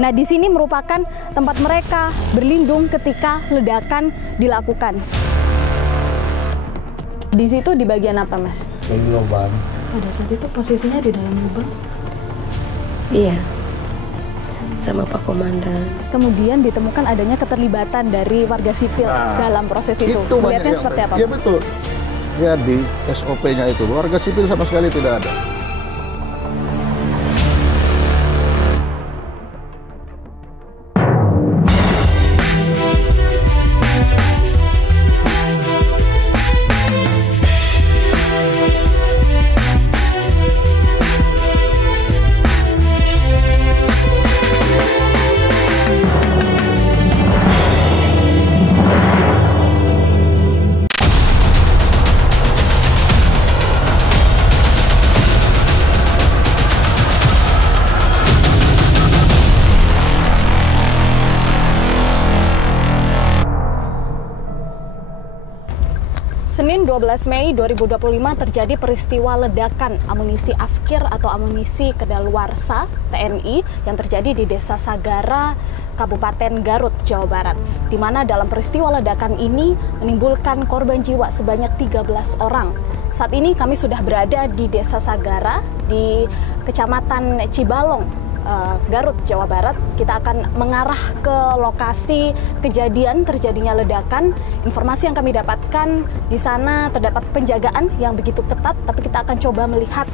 Nah, di sini merupakan tempat mereka berlindung ketika ledakan dilakukan. Di situ di bagian apa, Mas? Di lubang. Pada saat itu posisinya di dalam lubang? Iya, sama Pak Komandan. Kemudian ditemukan adanya keterlibatan dari warga sipil dalam proses itu. Melihatnya seperti apa? Iya betul. Ya di SOP-nya itu warga sipil sama sekali tidak ada. Senin 12 Mei 2025 terjadi peristiwa ledakan amunisi Afkir atau amunisi kedaluarsa TNI yang terjadi di Desa Sagara, Kabupaten Garut, Jawa Barat. Di mana dalam peristiwa ledakan ini menimbulkan korban jiwa sebanyak 13 orang. Saat ini kami sudah berada di Desa Sagara di Kecamatan Cibalong, Garut, Jawa Barat. Kita akan mengarah ke lokasi kejadian terjadinya ledakan. Informasi yang kami dapatkan di sana terdapat penjagaan yang begitu ketat, tapi kita akan coba melihat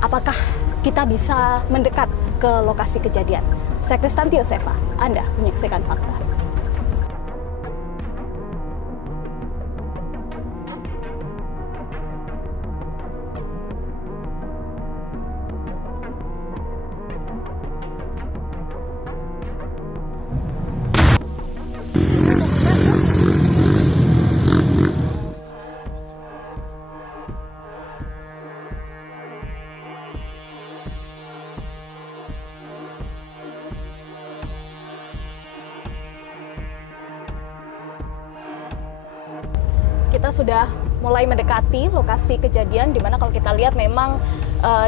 apakah kita bisa mendekat ke lokasi kejadian. Saya Kristanti Yosefa, Anda menyaksikan Fakta. Kita sudah mulai mendekati lokasi kejadian, di mana kalau kita lihat memang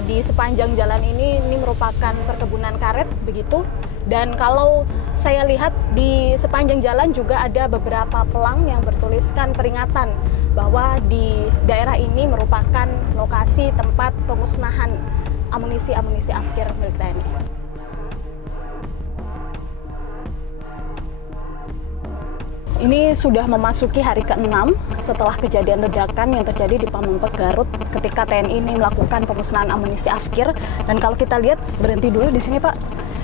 di sepanjang jalan ini merupakan perkebunan karet begitu. Dan kalau saya lihat di sepanjang jalan juga ada beberapa pelang yang bertuliskan peringatan bahwa di daerah ini merupakan lokasi tempat pemusnahan amunisi Afkir milik TNI. Ini sudah memasuki hari ke-6 setelah kejadian ledakan yang terjadi di Pamengpek, Garut ketika TNI ini melakukan pemusnahan amunisi Afkir. Dan kalau kita lihat, berhenti dulu di sini Pak.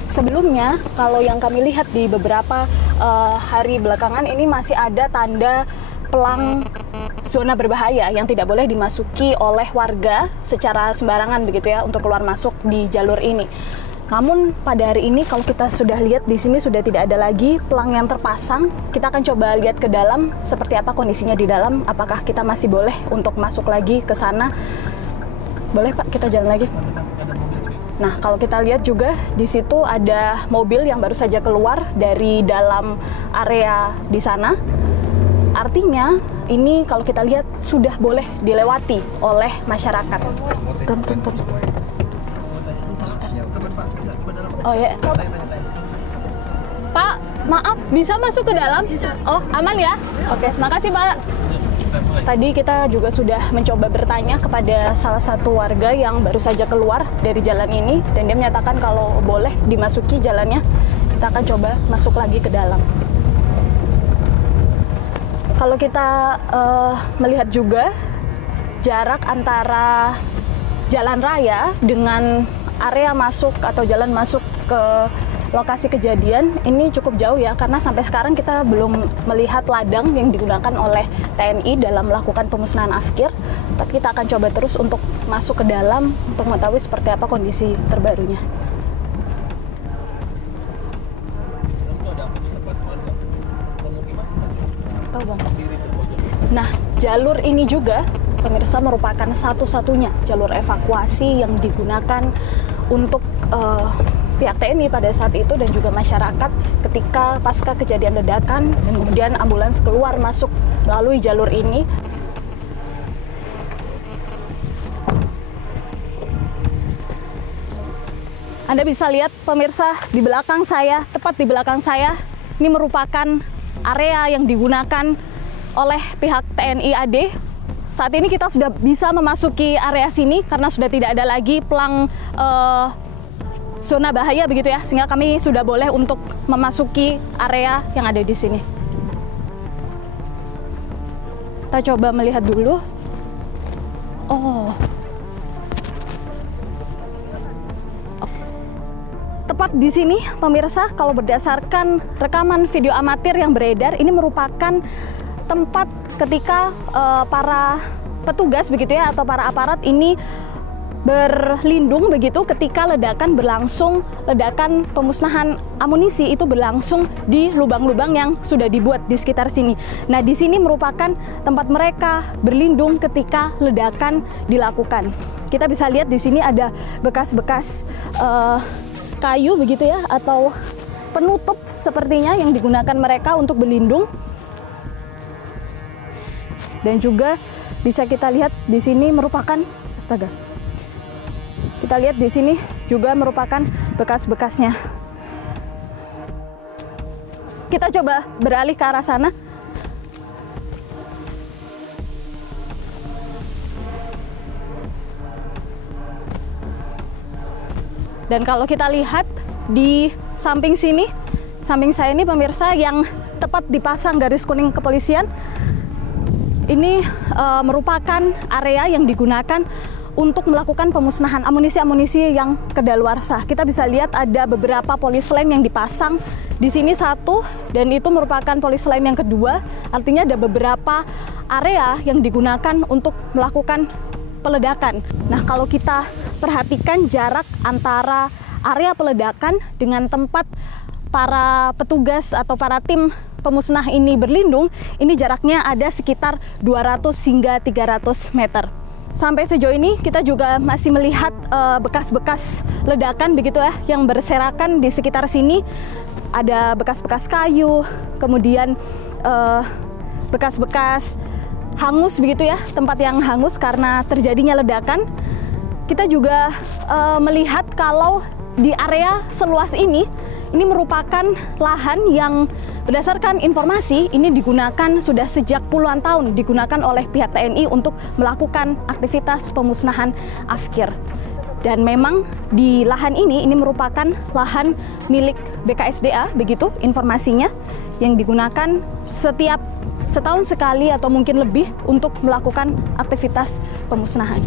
Sebelumnya, kalau yang kami lihat di beberapa hari belakangan ini masih ada tanda pelang zona berbahaya yang tidak boleh dimasuki oleh warga secara sembarangan begitu ya untuk keluar masuk di jalur ini. Namun pada hari ini kalau kita sudah lihat di sini sudah tidak ada lagi pelang yang terpasang. Kita akan coba lihat ke dalam seperti apa kondisinya di dalam. Apakah kita masih boleh untuk masuk lagi ke sana? Boleh Pak, kita jalan lagi. Nah, kalau kita lihat juga di situ ada mobil yang baru saja keluar dari dalam area di sana. Artinya ini kalau kita lihat sudah boleh dilewati oleh masyarakat. Oh ya, Pak, maaf, bisa masuk ke dalam? Oh, aman ya? Oke, makasih Pak. Tadi kita juga sudah mencoba bertanya kepada salah satu warga yang baru saja keluar dari jalan ini, dan dia menyatakan kalau boleh dimasuki jalannya, kita akan coba masuk lagi ke dalam. Kalau kita melihat juga jarak antara jalan raya dengan area masuk atau jalan masuk ke lokasi kejadian ini cukup jauh ya, karena sampai sekarang kita belum melihat ladang yang digunakan oleh TNI dalam melakukan pemusnahan Afkir. Tapi kita akan coba terus untuk masuk ke dalam untuk mengetahui seperti apa kondisi terbarunya. Nah, jalur ini juga pemirsa merupakan satu-satunya jalur evakuasi yang digunakan untuk pihak TNI pada saat itu dan juga masyarakat ketika pasca kejadian ledakan, dan kemudian ambulans keluar masuk melalui jalur ini. Anda bisa lihat pemirsa di belakang saya, tepat di belakang saya, ini merupakan area yang digunakan oleh pihak TNI AD. Saat ini kita sudah bisa memasuki area sini karena sudah tidak ada lagi pelang zona bahaya begitu ya, sehingga kami sudah boleh untuk memasuki area yang ada di sini. Kita coba melihat dulu. Oh. Tepat di sini, pemirsa, kalau berdasarkan rekaman video amatir yang beredar, ini merupakan tempat ketika para petugas begitu ya, atau para aparat ini berlindung begitu ketika ledakan berlangsung, ledakan pemusnahan amunisi itu berlangsung di lubang-lubang yang sudah dibuat di sekitar sini. Nah, di sini merupakan tempat mereka berlindung ketika ledakan dilakukan. Kita bisa lihat di sini ada bekas-bekas kayu begitu ya, atau penutup sepertinya yang digunakan mereka untuk berlindung. Dan juga bisa kita lihat di sini merupakan, astaga, kita lihat di sini juga merupakan bekas-bekasnya. Kita coba beralih ke arah sana. Dan kalau kita lihat di samping sini, samping saya ini pemirsa, yang tepat dipasang garis kuning kepolisian, ini merupakan area yang digunakan untuk melakukan pemusnahan amunisi-amunisi yang kedaluarsa. Kita bisa lihat ada beberapa polis lain yang dipasang di sini satu, dan itu merupakan polis lain yang kedua. Artinya ada beberapa area yang digunakan untuk melakukan peledakan. Nah, kalau kita perhatikan jarak antara area peledakan dengan tempat para petugas atau para tim pemusnah ini berlindung, ini jaraknya ada sekitar 200 hingga 300 meter. Sampai sejauh ini kita juga masih melihat bekas-bekas ledakan begitu ya, yang berserakan di sekitar sini. Ada bekas-bekas kayu, kemudian bekas-bekas hangus begitu ya, tempat yang hangus karena terjadinya ledakan. Kita juga melihat kalau di area seluas ini merupakan lahan yang berdasarkan informasi ini digunakan sudah sejak puluhan tahun, digunakan oleh pihak TNI untuk melakukan aktivitas pemusnahan afkir. Dan memang di lahan ini merupakan lahan milik BKSDA, begitu informasinya, yang digunakan setiap setahun sekali atau mungkin lebih untuk melakukan aktivitas pemusnahan.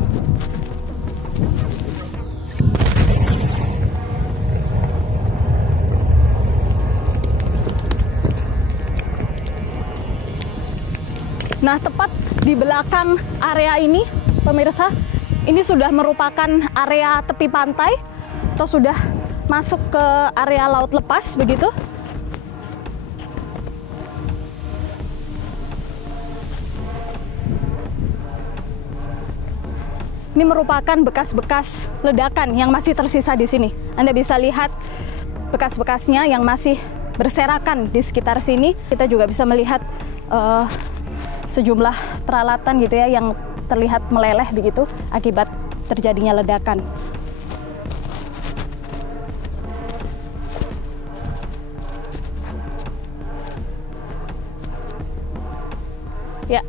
Nah, tepat di belakang area ini, pemirsa, ini sudah merupakan area tepi pantai atau sudah masuk ke area laut lepas begitu. Ini merupakan bekas-bekas ledakan yang masih tersisa di sini. Anda bisa lihat bekas-bekasnya yang masih berserakan di sekitar sini. Kita juga bisa melihat sejumlah peralatan gitu ya yang terlihat meleleh begitu akibat terjadinya ledakan. Ya,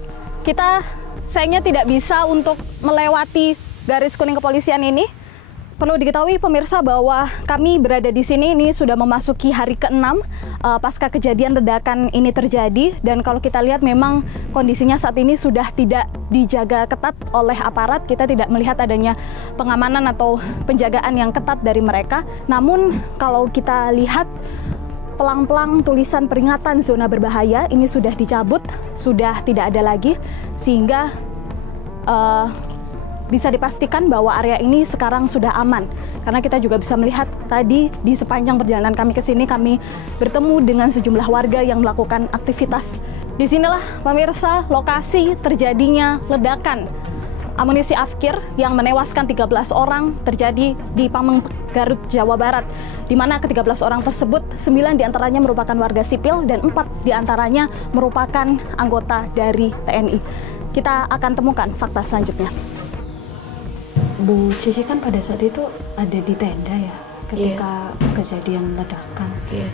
kita sayangnya tidak bisa untuk melewati garis kuning kepolisian ini. Perlu diketahui pemirsa bahwa kami berada di sini ini sudah memasuki hari ke-6 pasca kejadian ledakan ini terjadi, dan kalau kita lihat memang kondisinya saat ini sudah tidak dijaga ketat oleh aparat. Kita tidak melihat adanya pengamanan atau penjagaan yang ketat dari mereka. Namun kalau kita lihat pelang-pelang tulisan peringatan zona berbahaya ini sudah dicabut, sudah tidak ada lagi, sehingga bisa dipastikan bahwa area ini sekarang sudah aman. Karena kita juga bisa melihat tadi di sepanjang perjalanan kami ke sini, kami bertemu dengan sejumlah warga yang melakukan aktivitas. Disinilah pemirsa lokasi terjadinya ledakan amunisi afkir yang menewaskan 13 orang terjadi di Pameng, Garut, Jawa Barat. Di mana ke-13 orang tersebut, 9 diantaranya merupakan warga sipil dan 4 diantaranya merupakan anggota dari TNI. Kita akan temukan fakta selanjutnya. Bu Cici kan pada saat itu ada di tenda ya? ketika kejadian ledakan. Iya.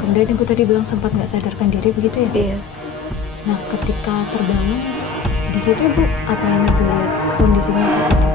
Kemudian Ibu tadi bilang sempat nggak sadarkan diri begitu ya? Iya. Nah, ketika terbangun di situ Ibu apa yang Ibu lihat kondisinya saat itu?